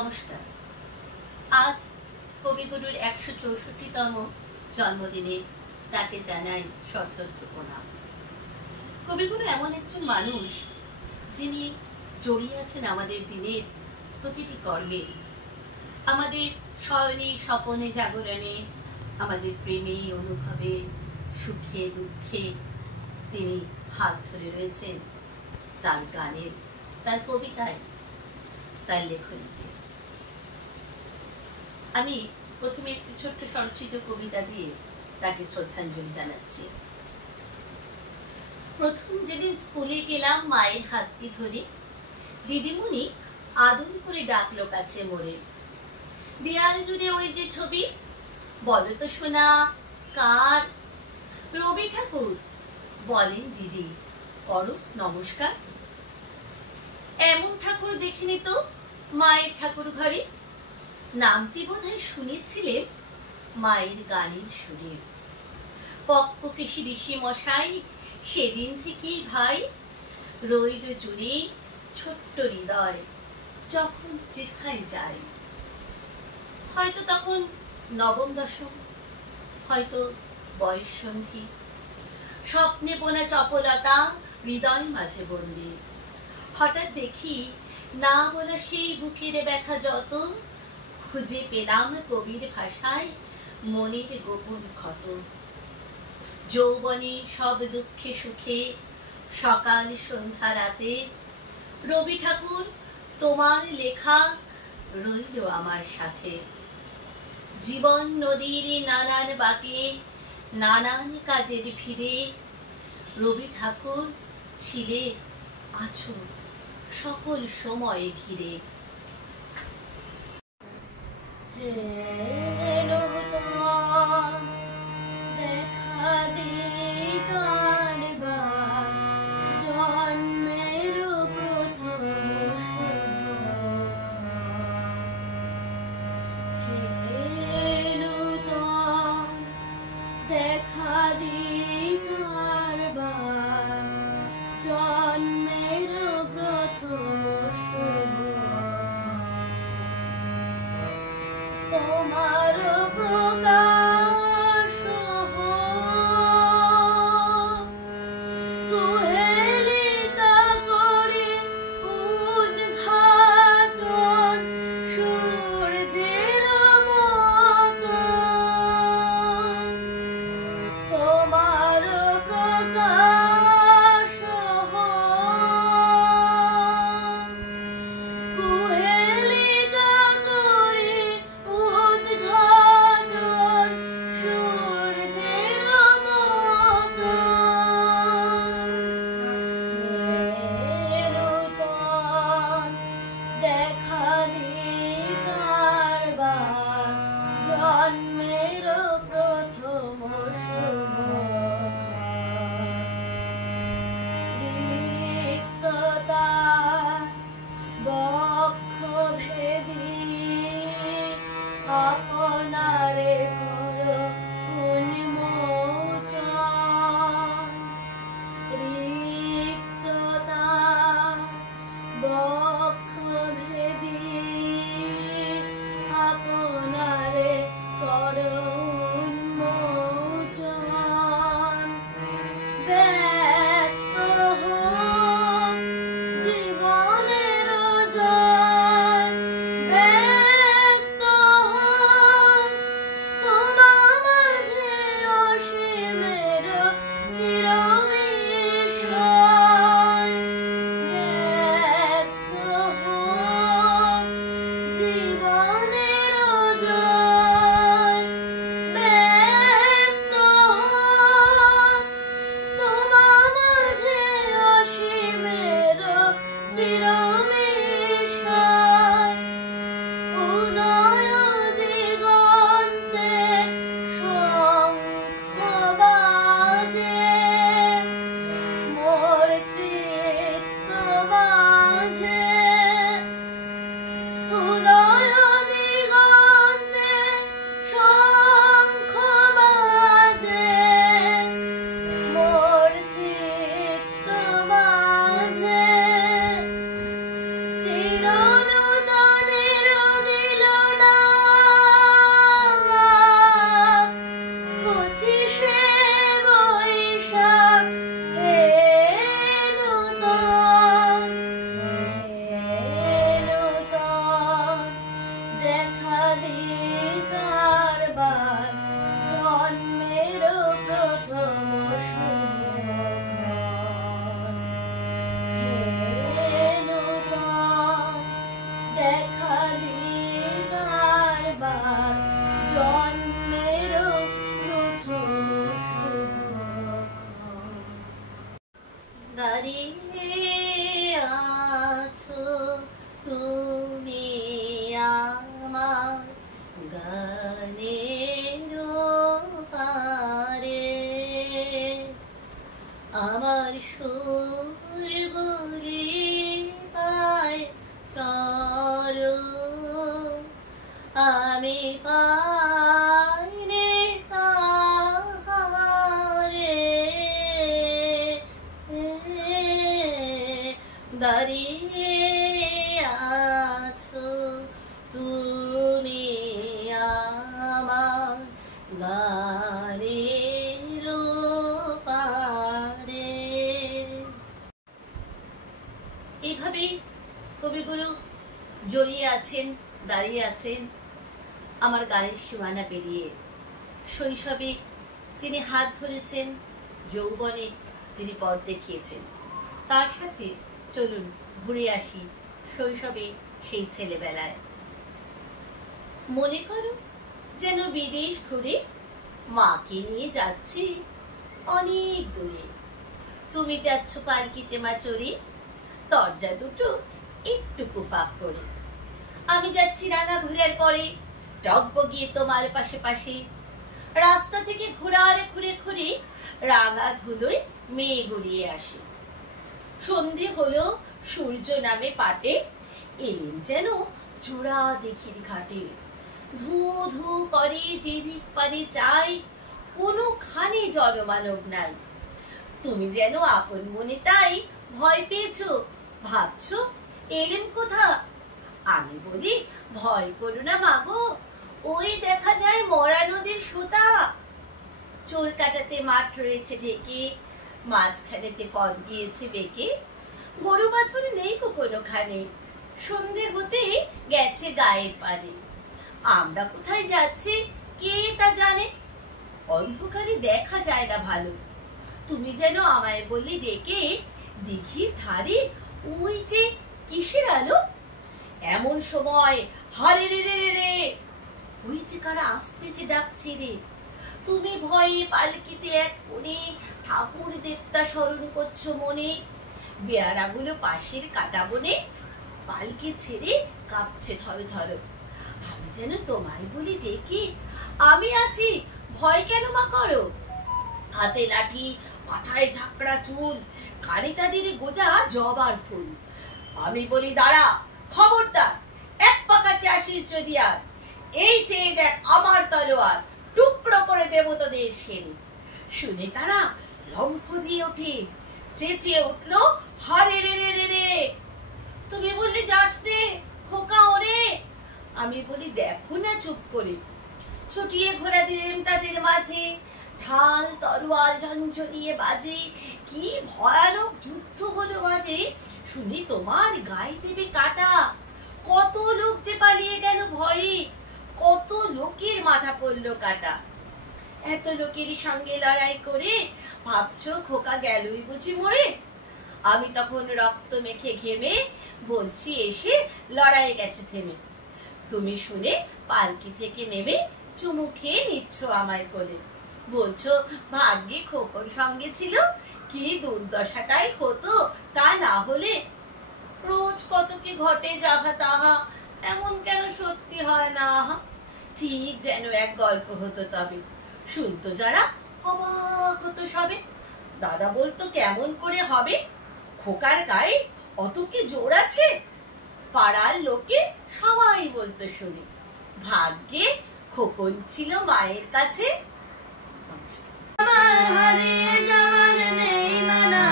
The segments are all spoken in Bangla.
নমস্কার। আজ কবিগুরুর ১৬৪তম জন্মদিনে তাকে জানাই সশ্রদ্ধ প্রণাম। কবিগুরু এমন একজন মানুষ যিনি জড়িয়ে আছেন আমাদের দিনের প্রতিটি কর্মে, আমাদের শয়নে স্বপনে জাগরণে, আমাদের প্রেমে অনুভবে সুখে দুঃখে তিনি হাত ধরে রয়েছেন তার গানে, তার কবিতায়, তার লেখনীতে। আমি প্রথমে একটি ছোট্ট স্বরচিত কবিতা দিয়ে তাকে শ্রদ্ধাঞ্জলি জানাচ্ছি। প্রথম যেদিন স্কুলে গেলাম মায়ের হাতটি ধরে, দিদিমণি আদর করে ডাকলো কাছে মোরে। দেয়াল জুড়ে ওই যে ছবি, বলো তো শোনা কার? রবি ঠাকুর। বলেন দিদি, করো নমস্কার। এমন ঠাকুর দেখিনি তো মায়ের ঠাকুর ঘরে। নামটি বোধহয় শুনেছিলেন মায়ের গানের সুরে। পক্ককেশী ঋষি মশাই সেদিন থেকেই ভাই রইল জুড়ে ছোট্ট হৃদয় যখন যেখায় যায়। হয়তো তখন নবম দশম, হয়তো বয়স সন্ধি, স্বপ্নে বোনা চপলতা হৃদয় মাঝে বন্দি। হঠাৎ দেখি না বলা সেই বুকের ব্যথা যত, খুঁজে পেলাম কবির ভাষায় মনের গোপন ক্ষত। যৌবনে সব দুঃখে সুখে সকাল সন্ধ্যা রাতে, রবি ঠাকুর তোমার লেখা রইল আমার সাথে। জীবন নদীর নানান বাঁকে নানান কাজের ভিড়ে, রবি ঠাকুর ছিলে আছো সকল সময় ঘিরে। দেখা দে কারবার জন্মের প্রথম দেখা দে কারবার জন্মের প্রথম তোমার দাঁড়িয়ে আছো তুমি আমার গানের পারে, আমার সুর গুলি পায় চলো, আমি পাইনে তাহারে, দাঁড়িয়ে আছো তুমি আমার গানের পারে। এইভাবেই কবিগুরু জড়িয়ে আছেন, দাঁড়িয়ে আছেন আমার গানের সীমানা পেরিয়ে। শৈশবে তিনি হাত ধরেছেন, যৌবনে তিনি পথ দেখিয়েছেন। তার সাথে চলুন ঘুরে আসি শৈশবে সেই ছেলেবেলায়। মনে করো যেন বিদেশ ঘুরে মাকে নিয়ে যাচ্ছি অনেক দূরে। তুমি যাচ্ছ পালকিতে মা চড়ে, দরজা দুটো একটুকু ফাঁক করে। আমি যাচ্ছি রাঙা ঘুরের পরে, টগবগিয়ে তোমার পাশে পাশে। রাস্তা থেকে ঘোড়ারে ঘুরে ঘুরে রাঙা ধুলোয় মেয়ে গড়িয়ে আসে। সন্ধে হলো, সূর্য নামে পাটে, এলেন যেন জোড়া দেখির ঘাটে। ধু ধু করে যেদিক পারে চাই, কোনোখানে জনমানব নাই। তুমি যেন আপন মনে তাই ভয় পেয়েছো, ভাবছো এলেন কোথা। আমি বলি ভয় করো না মাগো, ওই দেখা যায় মরা নদীর সোতা। চোর কাটাতে মাঠ রয়েছে ঢেকে, মাঝখানেতে পথ গিয়েছে বেঁকে। গরু বাছুর নেই কোনোখানে, সন্ধে হতে গেছে গায়ের পানে। আমরা কোথায় যাচ্ছি কে তা জানে, অন্ধকারে দেখা যায় না ভালো। তুমি যেন আমায় বললি ডেকে, দিঘির ধারে ওই যে কিসের আলো। এমন সময় হারে রে রে রে, ওই যে কারা আসতেছে ডাকছে রে। তুমি ভয়ে পালকিতে এক কোণে ঠাকুর দেবতা স্মরণ করছো মনে। বেয়ারাগুলো পাশের কাটা বনে পালকি ছেড়ে কাঁপছে থর থর। আমি যেন তোমায় বলি ডেকে, আমি আছি ভয় কেন মা করো। হাতে লাঠি, মাথায় ঝাঁকড়া চুল, কানে তাদের গোজা জবার ফুল। আমি বলি দাঁড়া, খবরদার এক পা কাছে আসিস যদি আর। এই চেয়ে দেখ আমার তলোয়ার, টুকরো করে দেব তোদের সেরে। শুনে তারা লম্ফ দিয়ে ওঠে, চেঁচিয়ে উঠলো হারে রে রে রে রে। তুমি বললে যাস রে খোকা ওরে, আমি বলি দেখো না চুপ করে। ছুটিয়ে ঘোরা দিলেন তাদের মাঝে, ঢাল তরোয়াল ঝনঝনিয়ে বাজে। কি ভয়ানক যুদ্ধ হলো বাজে, শুনি তোমার গায়ে দেবে কাটা। কত লোক যে পালিয়ে গেল ভয়ে, কত লোকের মাথা পড়লো কাটা। এত লোকেরই সঙ্গে লড়াই করে ভাবছো খোকা গেলই বুঝি মরে। আমি তখন রক্ত মেখে ঘেমে বলছি এসে লড়াই গেছে থেমে। তুমি শুনে পালকি থেকে নেমে চুমু খেয়ে নিচ্ছ আমায় কোলে। বলছো ভাগ্যে খোকর সঙ্গে ছিল, কি দুর্দশাটাই হতো তা না হলে। রোজ কত কি ঘটে যাহা তাহা, এমন কেন সত্যি হয় না। ঠিক যেন এক গল্প হতো তবে, শুনতো যারা অবাক হতো সবে। দাদা বলতো কেমন করে হবে, খোকার গায়ে অত কি জোর আছে। পাড়ার লোকে সবাই বলতো শুনে, ভাগ্যে খোকন ছিল মায়ের কাছে। আমার হারিয়ে যাওয়ার নেই মানা,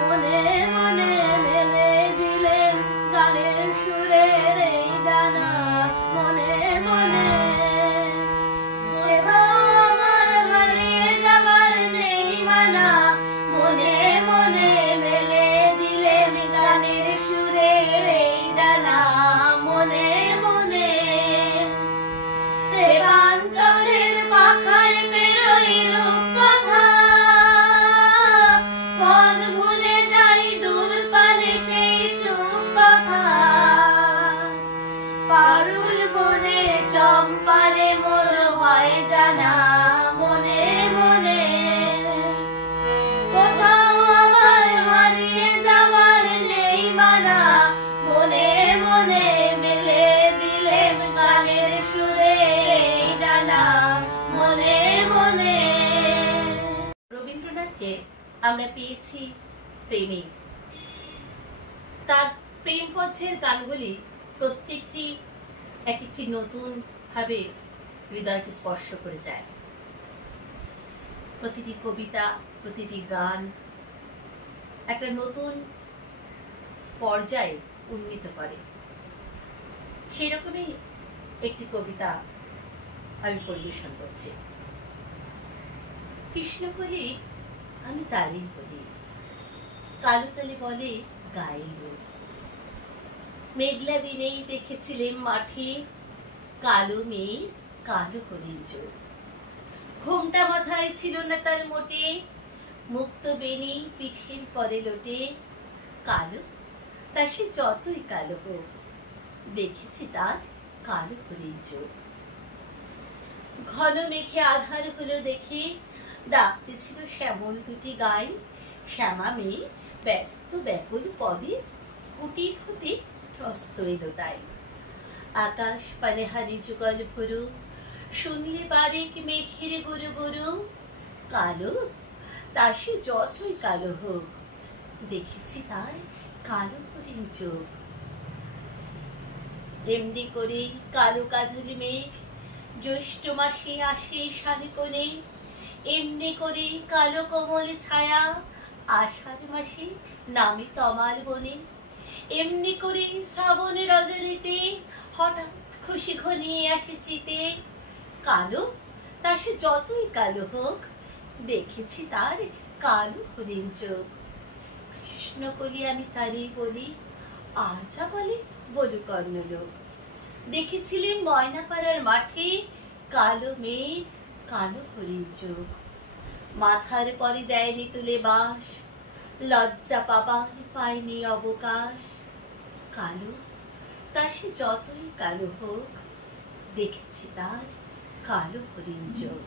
মনে মনে মেলে দিলেন গানের সুরের এই ডানা। মনে মনে আমার হারিয়ে যাওয়ার নেই মানা, মনে মনে মেলে দিলেন গানের সুরের এই ডানা। মনে মনে দেবান্তরের পাখায় পেরোই রূপকথা, পথ ভুলে যাই দূর পানে সেই চুপ কথা। পারুল বনে চম্পারে মোর হয় জানা। মনে মনে কোথাও আমরা পেয়েছি প্রেমে। তার প্রেম পথের গানগুলি প্রত্যেকটি এক একটি নতুন ভাবে হৃদয়কে স্পর্শ করে যায়। প্রতিটি কবিতা, প্রতিটি গান একটা নতুন পর্যায়ে উন্নীত করে। সেই রকমই একটি কবিতা আমি পরিবেশন করছি। কৃষ্ণকলি আমি তারই বলি, কালো তালে বলে গাইল। মেঘলা দিনেই দেখেছিলেন মাঠে কালো মেয়ে কালো হরিণ চোখ। ঘোমটা মাথায় ছিল না তার মোটে, মুক্ত বেনি পিঠের পরে লোটে। কালো তা সে যতই কালো হোক, দেখেছি তার কালো হরিণ চোখ। ঘন মেঘে আধার হলো দেখে ডাকতেছিল শ্যামল দুটি গাই। শ্যামা মেয়ে ব্যস্ত ব্যাকুল পদে কুটির হতে ত্রস্ত এলো তাই। আকাশ পানেহারি যুগল ভরু, শুনলে বারেক মেঘের গুরু গুরু। কালো তা সে যতই কালো হোক, দেখেছি তার কালো হরিণ চোখ। এমনি করে কালো কাজল মেঘ জ্যৈষ্ঠ মাসে আসে শানে কোণে। এমনি করে কালো কোমল ছায়া আষাঢ় মাসে নামে তমাল বনে। এমনি করে শ্রাবণ রজনীতে হঠাৎ খুশি ঘনিয়ে আসে চিতে। কালো তা সে যতই কালো হোক, দেখেছি তার কালো হরিণ চোখ। কৃষ্ণকলি আমি তারই বলি, আর যা বলে বলুক অন্য লোক। দেখেছিলেন ময়নাপাড়ার মাঠে কালো মেয়ে কালো হরিণ চোখ। মাথার পরে দেয়নি তুলে বাস, লজ্জা পাবার পায়নি অবকাশ। কালো তা সে যতই কালো হোক, দেখেছি তার কালো হরিণ চোখ।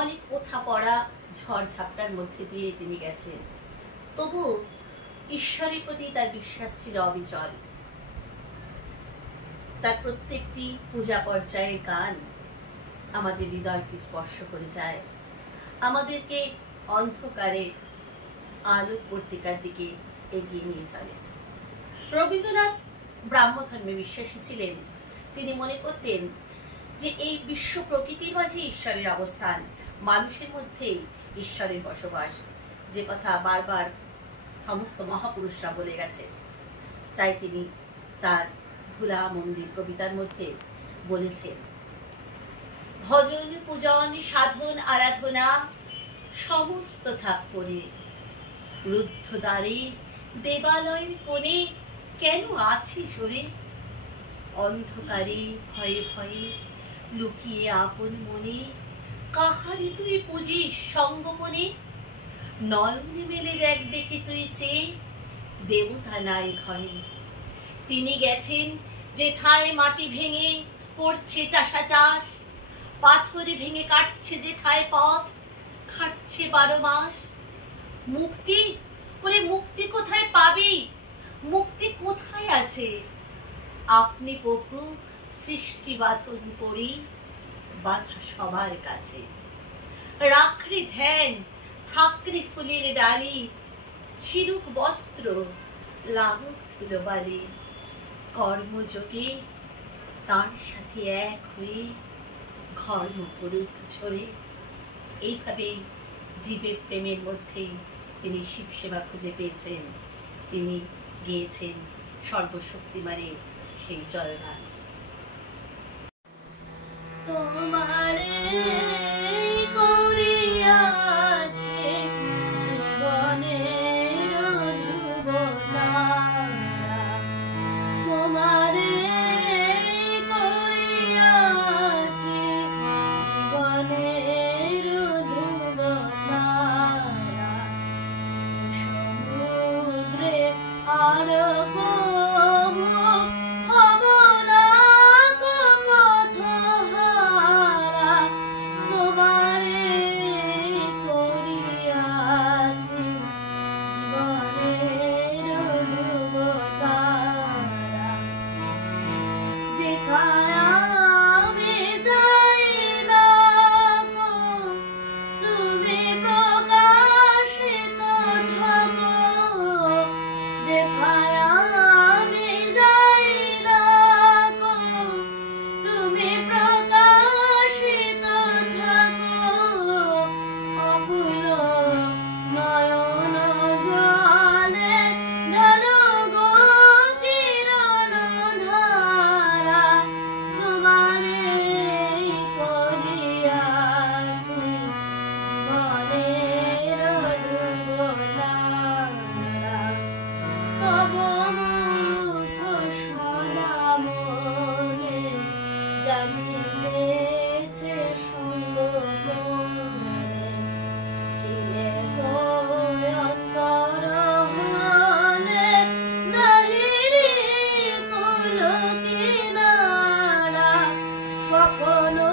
অনেক ওঠা পড়া ঝড় ঝাপটার মধ্যে দিয়ে তিনি গেছেন, তবু ঈশ্বরের প্রতি তার বিশ্বাস ছিল অবিচল। তার প্রত্যেকটি পূজা পর্যায়ের গান আমাদের হৃদয়কে স্পর্শ করে যায়, আমাদেরকে অন্ধকারে আলোক পত্রিকার দিকে এগিয়ে নিয়ে চলে। রবীন্দ্রনাথ ব্রাহ্ম ধর্মে বিশ্বাসী ছিলেন। তিনি মনে করতেন যে এই বিশ্ব প্রকৃতির মাঝে ঈশ্বরের অবস্থান, মানুষের মধ্যেই ঈশ্বরের বসবাস, যে কথা বারবার সমস্ত মহাপুরুষরা বলে গেছে। তাই তিনি তার ধুলা মন্দির কবিতার মধ্যে বলেছেন, ভজন পূজন সাধন আরাধনা সমস্ত থাক করে, রুদ্ধ দ্বারে দেবালয়ের কোণে কেন আছি সরে, অন্ধকারে ভয়ে ভয়ে লুকিয়ে আপন মনে, কাহারে তুই পুজিস সঙ্গোপনে, নয়নে মেলে দেখ দেখে তুই চেয়ে, দেবতা নাই ঘরে। তিনি গেছেন যেথায় মাটি ভেঙে করছে চাষা চাষ, পাথরে ভেঙে কাটছে যেথায় পথ, খাটছে 12 মাস। মুক্তি, বলে মুক্তি কোথায় পাবি, মুক্তি কোথায় আছে, আপনি প্রভু সৃষ্টি বাঁধন করি, বাধা সবার কাছে। রাখরি ধ্যান থাকরি ফুলের ডালি, ছিরুক বস্ত্র লাগুক ধুলোবালি, কর্মযোগে তার সাথে এক হয়ে ঘর্ম করুক ছড়ে। এইভাবেই জীবের প্রেমের মধ্যেই তিনি শিব সেবা খুঁজে পেয়েছেন। তিনি গেয়েছেন সর্বশক্তিমানের সেই জয়গান। তোমারে করিয়াছে জীবনের ধ্রুবতারা, তোমারে করিয়াছে জীবনের ধ্রুবতারা, সমুদ্রে আর কবু হব না গো পথহারা, তোমারে করিয়াছি জীবনের ধ্রুবতারা। যেথায় আমি যাই না গো তুমি প্রকাশিত থাকো, যেথায় আমি যাই না গো তুমি প্রকাশিত থাকো, অপুর নয়ন জলে ঢালো গো কিরণ ধারা, তোমারে করিয়াছি জীবনের ধ্রুবতারা। তব মুখ সদা মনে জানিতেছে সঙ্গ মনে, কিলে তোয় অন্তর হলে নাহিরি কুল কিনারা, কখনো